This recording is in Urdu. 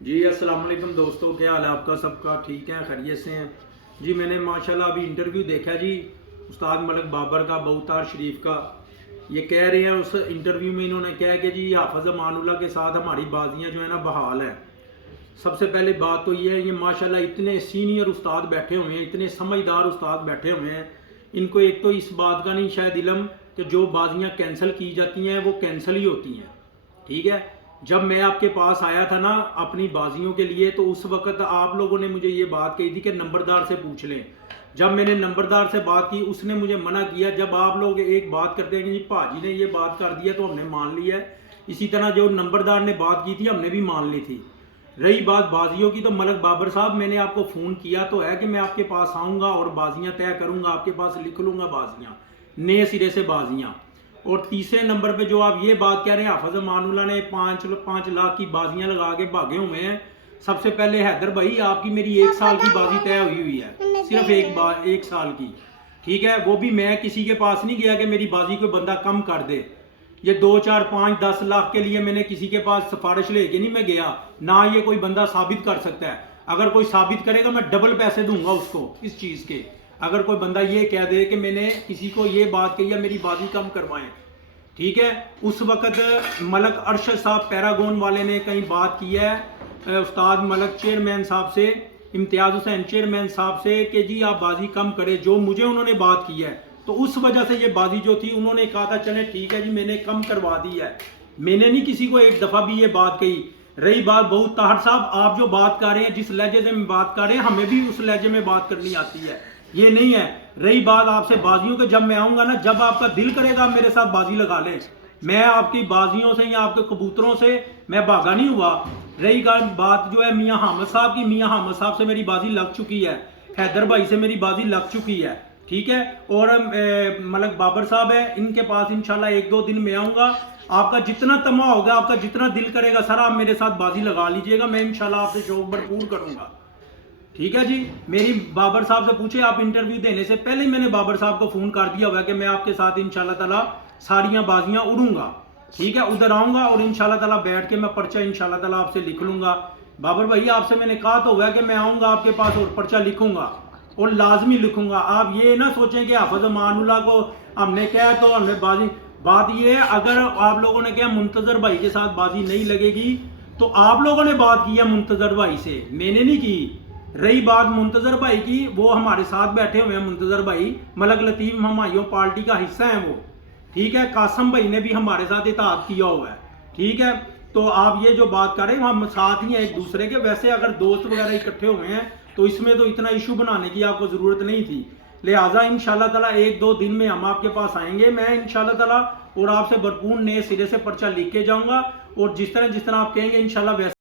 جی السلام علیکم دوستوں، کیا حال ہے آپ کا؟ سب کا ٹھیک ہے، خیریت سے ہیں جی؟ میں نے ماشاءاللہ ابھی انٹرویو دیکھا جی استاد ملک بابر کا، بہتار شریف کا۔ یہ کہہ رہے ہیں اس انٹرویو میں انہوں نے کہا کہ جی حافظ امان اللہ کے ساتھ ہماری بازیاں جو ہے نا بحال ہیں۔ سب سے پہلے بات تو یہ ہے، یہ ماشاءاللہ اتنے سینئر استاد بیٹھے ہوئے ہیں، اتنے سمجھدار استاد بیٹھے ہوئے ہیں، ان کو ایک تو اس بات کا نہیں شاید علم کہ جو بازیاں کینسل کی جاتی ہیں وہ کینسل ہی ہوتی ہیں، ٹھیک ہے؟ جب میں آپ کے پاس آیا تھا نا اپنی بازیوں کے لیے، تو اس وقت آپ لوگوں نے مجھے یہ بات کہی تھی کہ نمبردار سے پوچھ لیں۔ جب میں نے نمبردار سے بات کی، اس نے مجھے منع کیا۔ جب آپ لوگ ایک بات کرتے ہیں کہ جی پاجی نے یہ بات کر دیا تو ہم نے مان لیا ہے، اسی طرح جو نمبردار نے بات کی تھی ہم نے بھی مان لی تھی۔ رہی بات بازیوں کی، تو ملک بابر صاحب میں نے آپ کو فون کیا تو ہے کہ میں آپ کے پاس آؤں گا اور بازیاں طے کروں گا، آپ کے پاس لکھ لوں گا بازیاں، نئے سرے سے بازیاں۔ اور تیسرے نمبر پہ جو آپ یہ بات کہہ رہے ہیں حافظ امان اللہ نے 5 لاکھ کی بازیاں لگا کے بھاگے ہوئے ہیں، سب سے پہلے حیدر بھائی آپ کی میری 1 سال کی بازی طے ہوئی ہے، صرف ایک سال کی، ٹھیک ہے؟ وہ بھی میں کسی کے پاس نہیں گیا کہ میری بازی کوئی بندہ کم کر دے۔ یہ 2 4 5 10 لاکھ کے لیے میں نے کسی کے پاس سفارش لے کے نہیں میں گیا، نہ یہ کوئی بندہ ثابت کر سکتا ہے۔ اگر کوئی ثابت کرے گا میں ڈبل پیسے دوں گا اس کو اس چیز کے۔ اگر کوئی بندہ یہ کہہ دے کہ میں نے کسی کو یہ بات کہی ہے میری بازی کم کروائیں، ٹھیک ہے؟ اس وقت ملک ارشد صاحب پیراگون والے نے کہیں بات کی ہے استاد ملک چیئرمین صاحب سے، امتیاز حسین چیئرمین صاحب سے، کہ جی آپ بازی کم کرے، جو مجھے انہوں نے بات کی ہے۔ تو اس وجہ سے یہ بازی جو تھی انہوں نے کہا تھا چلیں ٹھیک ہے جی میں نے کم کروا دی ہے، میں نے نہیں کسی کو ایک دفعہ بھی یہ بات کہی۔ رہی بات بہت طاہر صاحب، آپ جو بات کر رہے ہیں جس لہجے سے میں بات کر رہے ہیں ہمیں بھی اس لہجے میں بات کرنی آتی ہے، یہ نہیں ہے۔ رہی بات آپ سے بازیوں کے، جب میں آؤں گا نا، جب آپ کا دل کرے گا میرے ساتھ بازی لگا لیں، میں آپ کی بازیوں سے یا آپ کے کبوتروں سے میں بھاگا نہیں ہوا۔ رہی بات جو ہے میاں حامد صاحب کی، میاں حامد صاحب سے میری بازی لگ چکی ہے، حیدر بھائی سے میری بازی لگ چکی ہے، ٹھیک ہے؟ اور ملک بابر صاحب ہے، ان کے پاس انشاءاللہ 1 2 دن میں آؤں گا۔ آپ کا جتنا طمع ہوگا، آپ کا جتنا دل کرے گا سر، آپ میرے ساتھ بازی لگا لیجئے گا، میں انشاءاللہ آپ سے شوق بھرپور کروں گا، ٹھیک ہے جی؟ میری بابر صاحب سے پوچھے، آپ انٹرویو دینے سے پہلے میں نے بابر صاحب کو فون کر دیا ہوا ہے کہ میں آپ کے ساتھ انشاءاللہ تعالی ساریاں بازیاں اڑوں گا، ٹھیک ہے؟ ادھر آؤں گا اور انشاءاللہ تعالی بیٹھ کے میں پرچہ انشاءاللہ تعالی آپ سے لکھ لوں گا۔ بابر بھائی آپ سے میں نے کہا تو ہوا ہے کہ میں آؤں گا آپ کے پاس اور پرچہ لکھوں گا، اور لازمی لکھوں گا۔ آپ یہ نہ سوچیں کہ حافظ امان اللہ کو ہم نے کہا تو ہم نے بازی، بات یہ ہے اگر آپ لوگوں نے کہا منتظر بھائی کے ساتھ بازی نہیں لگے گی تو آپ لوگوں نے بات کی ہے منتظر بھائی سے، میں نے نہیں کی۔ رہی بات منتظر بھائی کی، وہ ہمارے ساتھ بیٹھے ہوئے ہیں، منتظر بھائی ملک لطیف ہمایوں پارٹی کا حصہ ہیں وہ، ٹھیک ہے؟ قاسم بھائی نے بھی ہمارے ساتھ اتحاد کیا ہوا ہے، ٹھیک ہے؟ تو آپ یہ جو بات کر رہے ہیں ہم ساتھ ہی ہیں ایک دوسرے کے، ویسے اگر دوست وغیرہ اکٹھے ہوئے ہیں تو اس میں تو اتنا ایشو بنانے کی آپ کو ضرورت نہیں تھی۔ لہٰذا انشاءاللہ تعالیٰ 1 2 دن میں ہم آپ کے پاس آئیں گے، میں انشاءاللہ تعالیٰ اور آپ سے بھرپور نئے سرے سے پرچہ لکھ کے جاؤں گا، اور جس طرح آپ کہیں گے انشاءاللہ ویسے